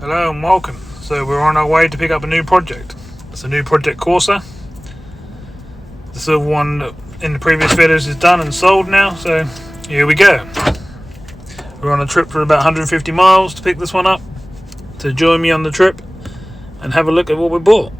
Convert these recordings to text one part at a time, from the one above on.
Hello and welcome. So we're on our way to pick up a new project. It's a new project Corsa. The silver one in the previous videos is done and sold now, so here we go. We're on a trip for about 150 miles to pick this one up, to join me on the trip and have a look at what we bought.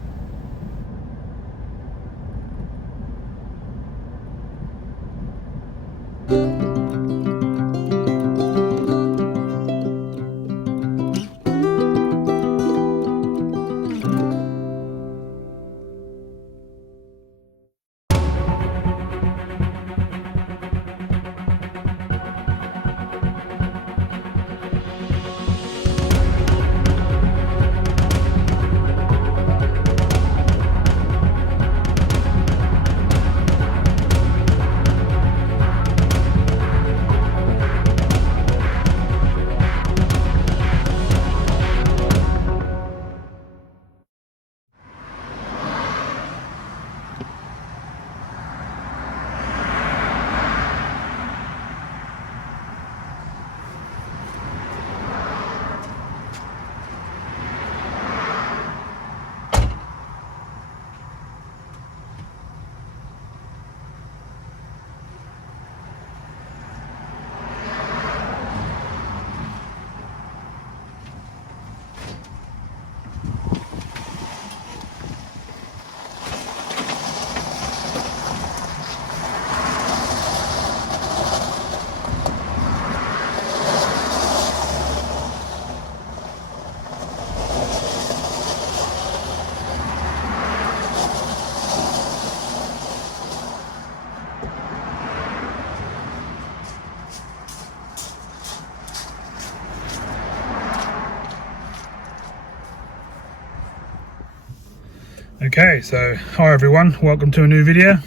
Okay, so hi everyone, welcome to a new video.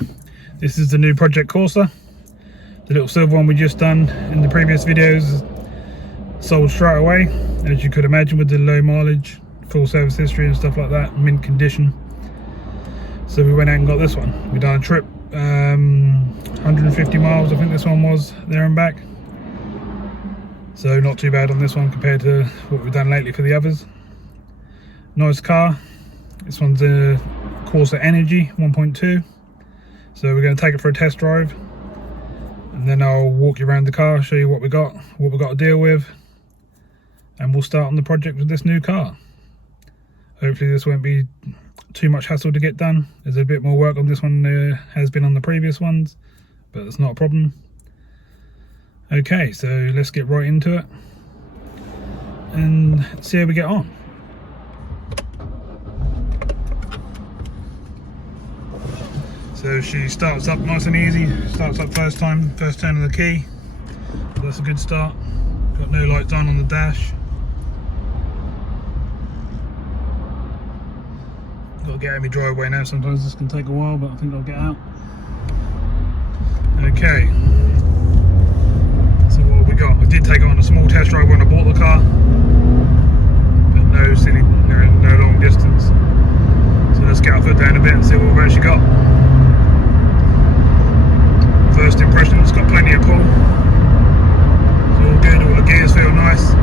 This is the new project Corsa. The little silver one we just done in the previous videos sold straight away, as you could imagine, with the low mileage, full service history and stuff like that, mint condition. So we went out and got this one. We done a trip, 150 miles I think this one was, there and back. So not too bad on this one compared to what we've done lately for the others. Nice car. This one's a Corsa Energy 1.2, so we're going to take it for a test drive, and then I'll walk you around the car, show you what we got to deal with, and we'll start on the project with this new car. Hopefully this won't be too much hassle to get done. There's a bit more work on this one than there has been on the previous ones, but it's not a problem. Okay, so let's get right into it and see how we get on. So she starts up nice and easy, starts up first turn of the key, so that's a good start. Got no lights on the dash. Got to get out of my driveway now, sometimes this can take a while, but I think I'll get out. Okay, so what have we got? I did take it on a small test drive when I bought the car, but no long distance. So let's get our foot down a bit and see what we've actually got. First impression, it's got plenty of pull. It's all good, all the gears feel nice.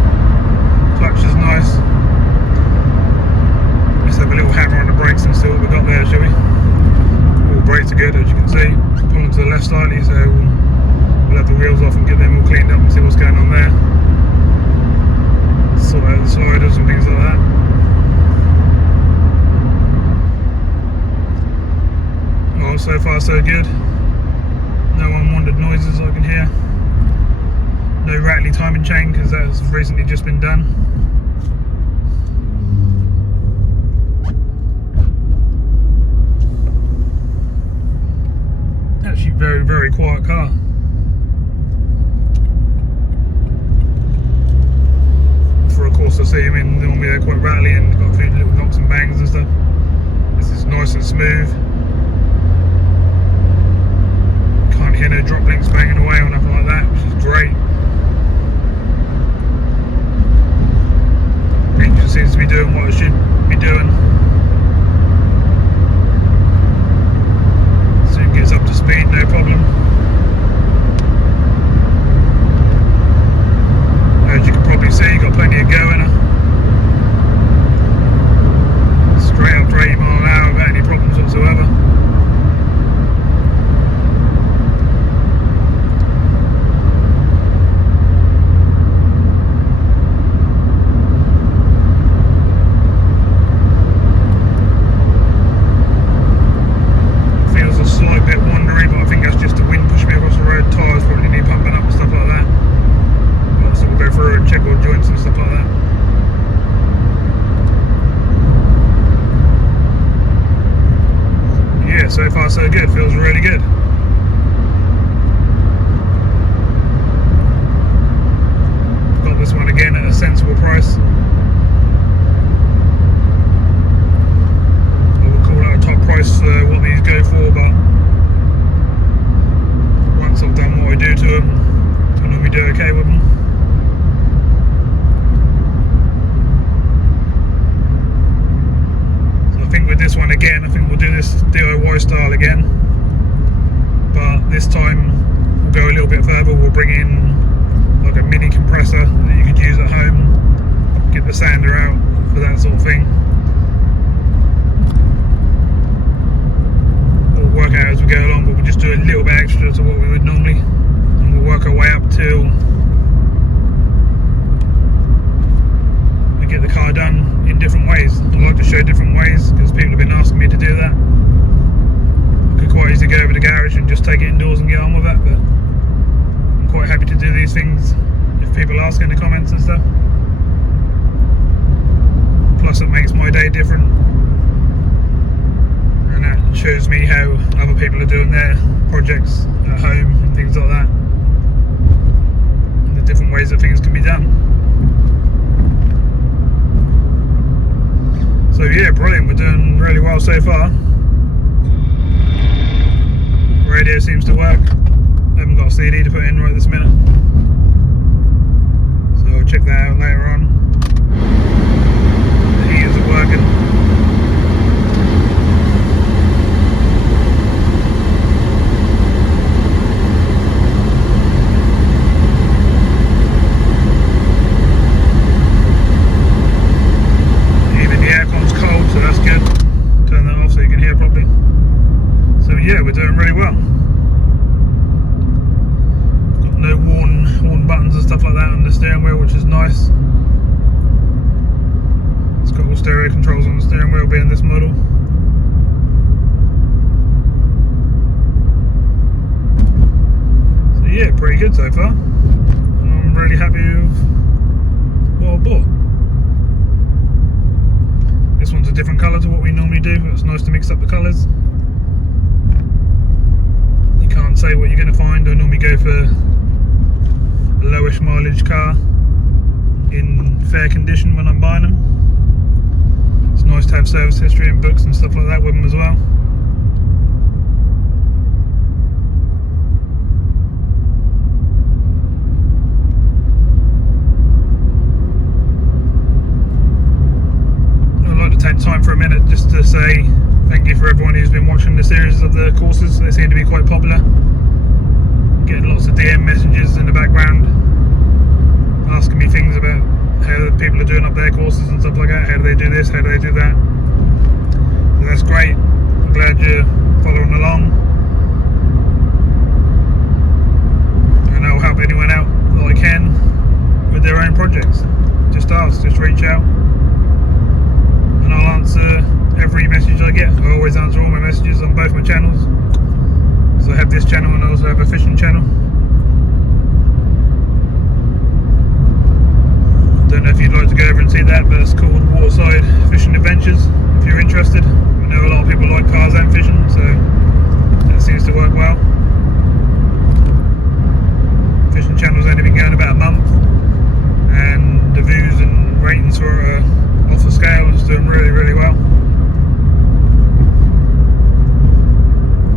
Clutch is nice. Let's have a little hammer on the brakes and see what we got there, shall we? All brakes are good, as you can see. Pulling to the left slightly, so we'll have the wheels off and get them all cleaned up and see what's going on there. Sort out the sliders and things like that. Oh, so far so good. No unwanted noises I can hear. No rattly timing chain because that has recently just been done. Actually very, very quiet car. For a Corsa C, I mean normally they're quite rattly and got a few little knocks and bangs and stuff. This is nice and smooth. Can't hear no drop links banging away or nothing like that, which is great. Engine seems to be doing what it should be doing. Soon gets up to speed, no problem. As you can probably see, got plenty of go in her. really good. Got this one again at a sensible price. I would call that a top price for what these go for, but once I've done what I do to them, I normally do okay with them. So I think with this one again, I think we'll do this DIY style again, but this time we'll go a little bit further. We'll bring in like a mini compressor that you could use at home, get the sander out for that sort of thing. We'll work out as we go along, but we'll just do a little bit extra to what we would normally, and we'll work our way up till we get the car done in different ways. I like to show different ways because people have been asking me to do that. I could quite easily go over to the garage and just take it indoors and get on with that, but quite happy to do these things if people ask in the comments and stuff. Plus it makes my day different, and that shows me how other people are doing their projects at home and things like that, and the different ways that things can be done. So yeah, brilliant, we're doing really well so far. Radio seems to work. I haven't got a CD to put in right this minute, so I'll check that out later on. The heaters are working. Even the aircon's cold, so that's good. Turn that off so you can hear properly. So yeah, we're doing really well. No worn buttons and stuff like that on the steering wheel, which is nice. It's got all stereo controls on the steering wheel, being this model. So yeah, pretty good so far. I'm really happy with what I bought. This one's a different colour to what we normally do, but it's nice to mix up the colours. You can't say what you're going to find. I normally go for a lowish mileage car in fair condition when I'm buying them. It's nice to have service history and books and stuff like that with them as well. I'd like to take time for a minute just to say thank you for everyone who's been watching the series of the courses. They seem to be quite popular. Getting lots of DM messages in the background asking me things about how the people are doing up their courses and stuff like that. How do they do this? How do they do that? So that's great. I'm glad you're following along, and I'll help anyone out that I can with their own projects. Just ask, just reach out, and I'll answer every message I get. I always answer all my messages on both my channels. I have this channel and I also have a fishing channel. Don't know if you'd like to go over and see that, but it's called Waterside Fishing Adventures if you're interested. I know a lot of people like cars and fishing, so that seems to work well. Fishing channel's only been going about a month, and the views and ratings for it are off the scale. It's doing really, really well.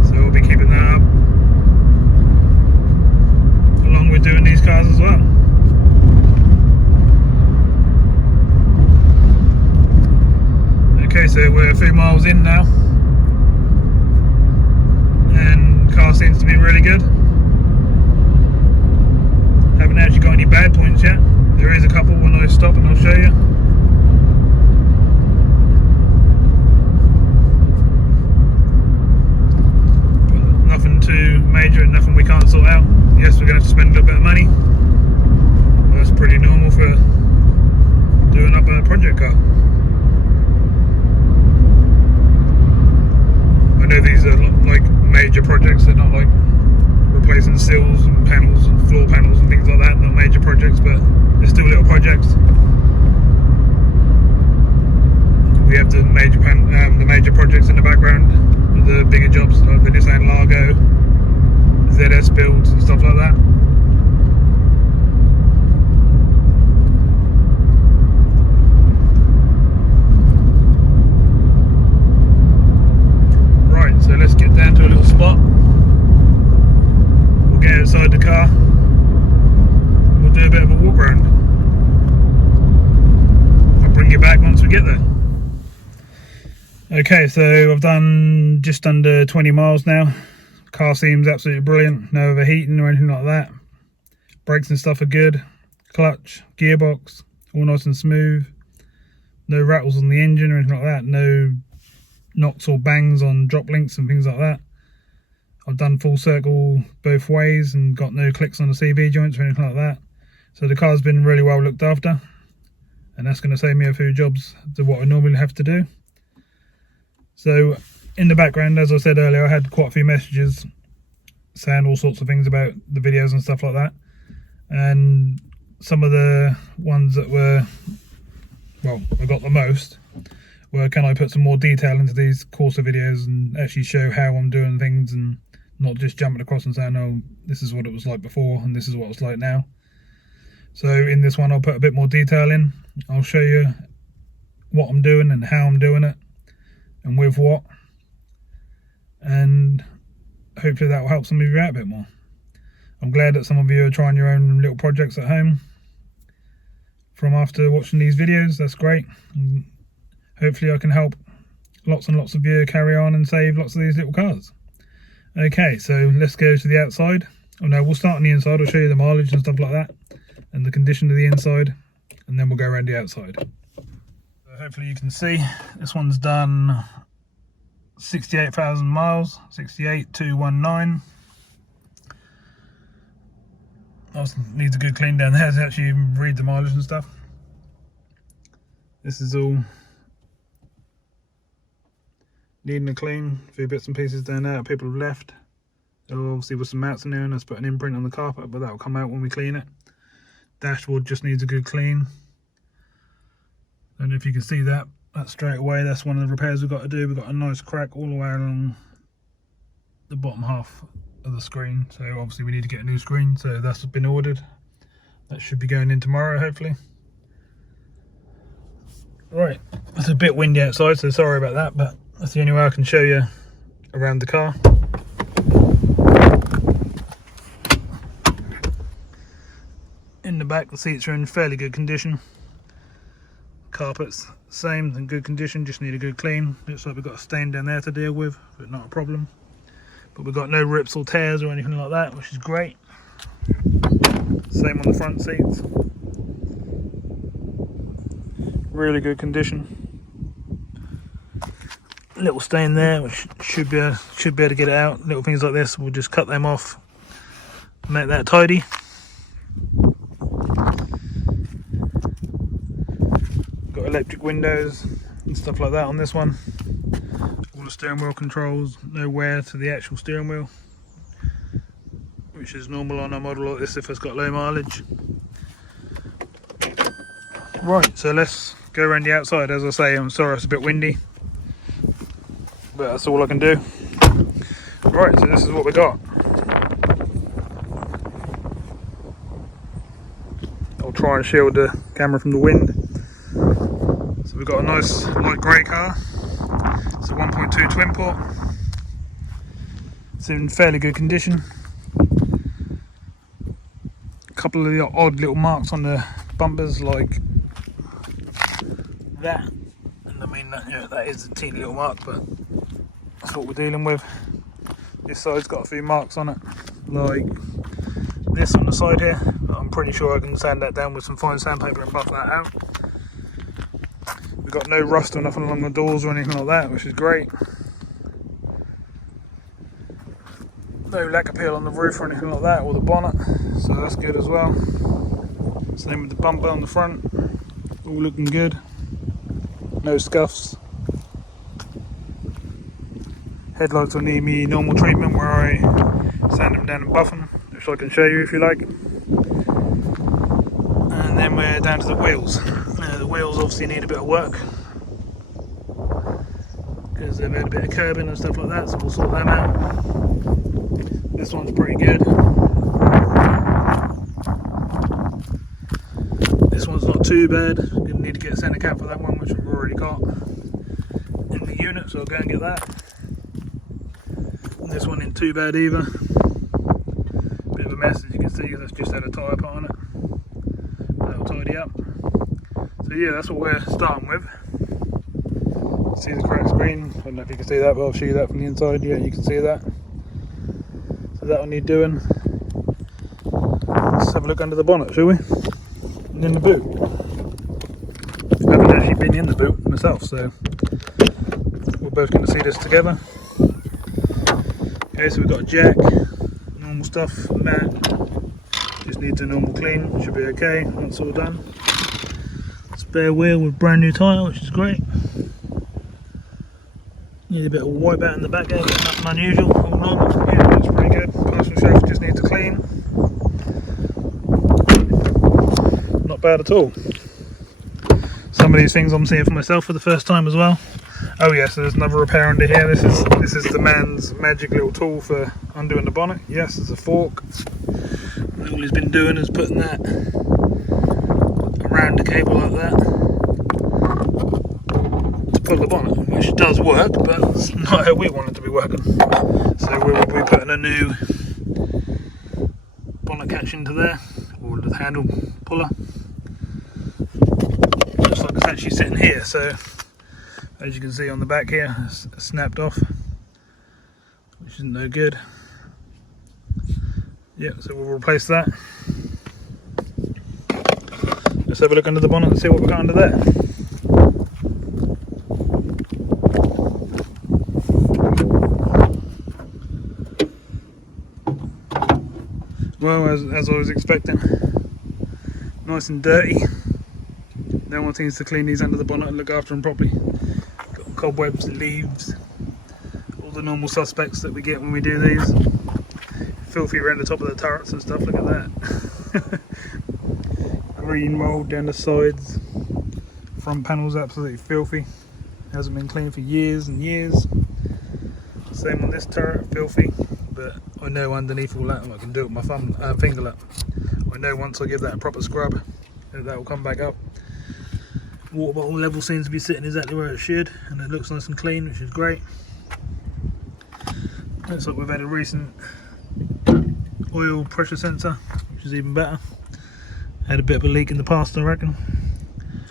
So we'll be keeping that up, along with doing these cars as well. Okay, so we're a few miles in now, and the car seems to be really good. Haven't actually got any bad points yet. There is a couple when I stop and I'll show you. Nothing too major, nothing we can't sort out. Yes, we're going to have to spend a little bit of money, but that's pretty normal for doing up a project car. I know these are like major projects, they're not like replacing sills and panels and floor panels and things like that, not major projects, but they're still little projects. We have the major projects in the background of the bigger jobs like the Nissan Largo, ZS builds and stuff like that. Right, so let's get down to a little spot. We'll get outside the car. We'll do a bit of a walk around. I'll bring you back once we get there. Okay, so I've done just under 20 miles now. Car seems absolutely brilliant, no overheating or anything like that. Brakes and stuff are good. Clutch, gearbox, all nice and smooth. No rattles on the engine or anything like that. No knocks or bangs on drop links and things like that. I've done full circle both ways and got no clicks on the CV joints or anything like that. So the car's been really well looked after, and that's going to save me a few jobs to what I normally have to do. So in the background, as I said earlier, I had quite a few messages saying all sorts of things about the videos and stuff like that. And some of the ones that were, well, I got the most, were can I put some more detail into these Corsa videos and actually show how I'm doing things and not just jumping across and saying, oh, this is what it was like before and this is what it's like now. So in this one, I'll put a bit more detail in. I'll show you what I'm doing and how I'm doing it and with what, and hopefully that will help some of you out a bit more. I'm glad that some of you are trying your own little projects at home from after watching these videos. That's great, and hopefully I can help lots and lots of you carry on and save lots of these little cars. Okay, so let's go to the outside. Oh no, we'll start on the inside. I'll show you the mileage and stuff like that and the condition of the inside, and then we'll go around the outside. Hopefully you can see this one's done 68,000 miles, 68,219. Also needs a good clean down there to actually even read the mileage and stuff. This is all needing a clean. A few bits and pieces down there that people have left. There obviously was some mats in there, and let's put an imprint on the carpet, but that will come out when we clean it. Dashboard just needs a good clean. I don't know if you can see that straight away. That's one of the repairs we've got to do. We've got a nice crack all the way along the bottom half of the screen, so obviously we need to get a new screen, so that's been ordered. That should be going in tomorrow, hopefully. Right, it's a bit windy outside, so sorry about that, but that's the only way I can show you around the car. In the back, the seats are in fairly good condition. Carpets, same, in good condition, just need a good clean. Looks like we've got a stain down there to deal with, but not a problem. But we've got no rips or tears or anything like that, which is great. Same on the front seats. Really good condition. Little stain there, which should be able to get it out. Little things like this, we'll just cut them off, make that tidy. Got electric windows and stuff like that on this one. All the steering wheel controls, no wear to the actual steering wheel, which is normal on a model like this if it's got low mileage. Right, so let's go around the outside. As I say, I'm sorry it's a bit windy, but that's all I can do. Right, so this is what we got. I'll try and shield the camera from the wind. So we've got a nice light grey car. It's a 1.2 twin port. It's in fairly good condition. A couple of the odd little marks on the bumpers like that. And I mean, that is a teeny little mark, but that's what we're dealing with. This side's got a few marks on it, like this on the side here. I'm pretty sure I can sand that down with some fine sandpaper and buff that out. We've got no rust or nothing along the doors or anything like that, which is great. No lacquer peel on the roof or anything like that, or the bonnet, so that's good as well. Same with the bumper on the front, all looking good. No scuffs. Headlights will need me normal treatment where I sand them down and buff them, which I can show you if you like. And then we're down to the wheels. The wheels obviously need a bit of work because they've had a bit of curbing and stuff like that, so we'll sort them out. This one's pretty good. This one's not too bad. I'm going to need to get a centre cap for that one, which we've already got in the unit, so I'll go and get that. And this one ain't too bad either. Bit of a mess, as you can see. That's just had a tyre put on it. That'll tidy up. So yeah, that's what we're starting with. See the cracked screen? I don't know if you can see that, but I'll show you that from the inside. Yeah, you can see that. So that'll need doing. Let's have a look under the bonnet, shall we? And in the boot. I haven't actually been in the boot myself, so we're both going to see this together. Okay, so we've got a jack, normal stuff, mat. Just needs a normal clean, should be okay. That's all done. Spare wheel with brand new tyre, which is great. Need a bit of wipe out in the back there, but nothing unusual, all normal. Yeah, looks pretty good. Partial shaft just needs a clean. Not bad at all. Some of these things I'm seeing for myself for the first time as well. Oh yes, there's another repair under here. This is the man's magic little tool for undoing the bonnet. Yes, it's a fork. And all he's been doing is putting that around the cable like that to pull the bonnet, which does work, but it's not how we want it to be working. So we'll be putting a new bonnet catch into there, or the handle puller, just like it's actually sitting here. So as you can see on the back here, it's snapped off, which isn't no good. Yeah, so we'll replace that. Let's have a look under the bonnet and see what we've got under there. Well, as I was expecting, nice and dirty. No one seems to clean these under the bonnet and look after them properly. Got cobwebs, leaves, all the normal suspects that we get when we do these. Filthy around the top of the turrets and stuff, look at that. Green mould down the sides. Front panel's absolutely filthy. Hasn't been cleaned for years and years. Same on this turret, filthy. But I know underneath all that, I can do it with my finger up. I know once I give that a proper scrub, that will come back up. Water bottle level seems to be sitting exactly where it should, and it looks nice and clean, which is great. Looks like we've had a recent oil pressure sensor, which is even better. Had a bit of a leak in the past, I reckon.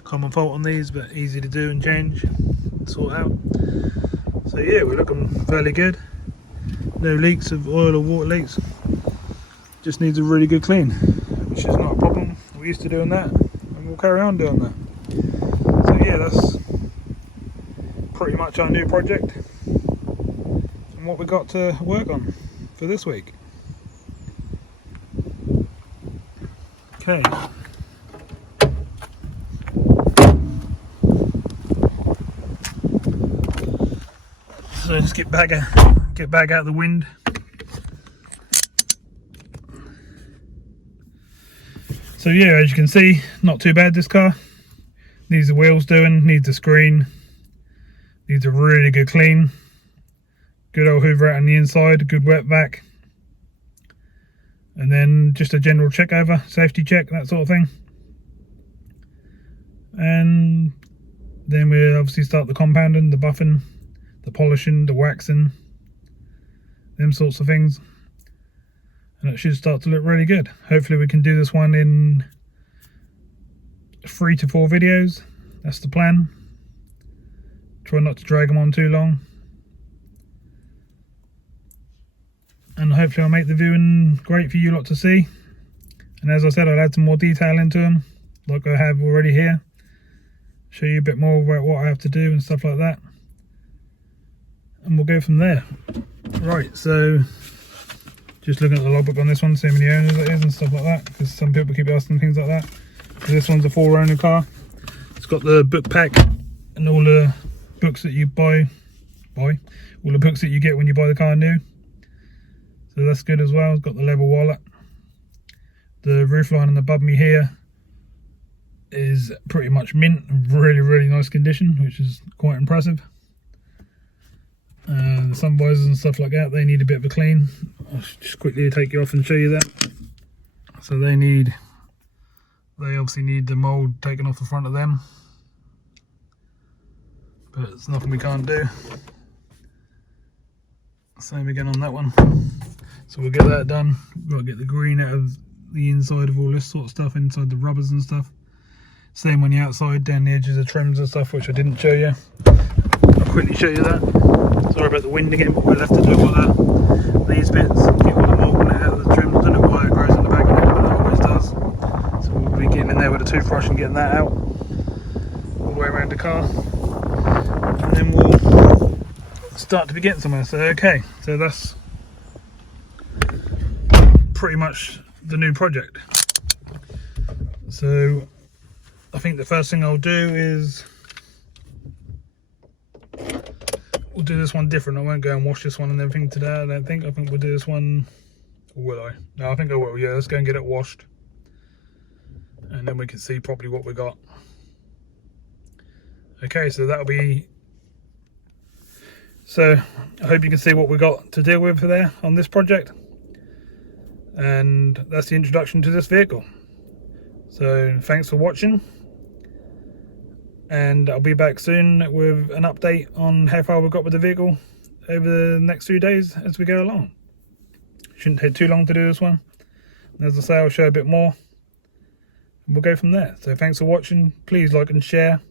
Common fault on these, but easy to do and change, sort out. So yeah, we're looking fairly good. No leaks of oil or water leaks. Just needs a really good clean, which is not a problem. We're used to doing that, and we'll carry on doing that. So yeah, that's pretty much our new project and what we got to work on for this week. Okay. So let's get back out of the wind. So yeah, as you can see, not too bad this car. Needs the wheels doing, needs a screen, needs a really good clean. Good old hoover out on the inside, good wet vac. And then just a general check over, safety check, that sort of thing. And then we obviously start the compounding, the buffing, the polishing, the waxing, them sorts of things. And it should start to look really good. Hopefully we can do this one in 3 to 4 videos. That's the plan. Try not to drag them on too long. And hopefully I'll make the viewing great for you lot to see. And as I said, I'll add some more detail into them, like I have already here. Show you a bit more about what I have to do and stuff like that. And we'll go from there. Right, so just looking at the logbook on this one, see how many owners it is and stuff like that, because some people keep asking things like that. So this one's a 4-owner car. It's got the book pack and all the books that you buy, all the books that you get when you buy the car new. So that's good as well. It's got the leather wallet. The roofline and above me here is pretty much mint, really nice condition, which is quite impressive. The sun visors and stuff like that, they need a bit of a clean. I'll just quickly take you off and show you that. So they obviously need the mould taken off the front of them, but it's nothing we can't do. Same again on that one. So we'll get that done. We've got to get the green out of the inside of all this sort of stuff, inside the rubbers and stuff. Same on the outside, down the edges of trims and stuff, which I didn't show you. I'll quickly show you that. Sorry about the wind again, but we'll have to do all these bits, get all the mould out of the trims. I don't know why it grows in the back of it, but it always does. So we'll be getting in there with a toothbrush and getting that out all the way around the car, and then we'll start to be getting somewhere. So okay, so that's pretty much the new project. So I think the first thing I'll do is we'll do this one different. I won't go and wash this one and everything today, I don't think. I think we'll do this one, or will I? No, I think I will. Yeah, let's go and get it washed, and then we can see properly what we got. Okay, so that'll be, so I hope you can see what we got to deal with there on this project. And that's the introduction to this vehicle. So thanks for watching, and I'll be back soon with an update on how far we've got with the vehicle over the next few days as we go along. Shouldn't take too long to do this one. And as I say, I'll show a bit more and we'll go from there. So thanks for watching. Please like and share.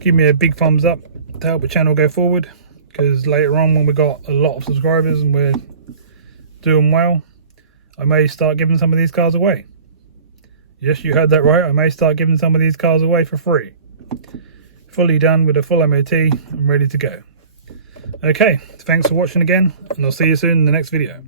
Give me a big thumbs up to help the channel go forward, because later on when we got a lot of subscribers and we're doing well, I may start giving some of these cars away. Yes, you heard that right. I may start giving some of these cars away for free. Fully done with a full MOT and ready to go. Okay, thanks for watching again, and I'll see you soon in the next video.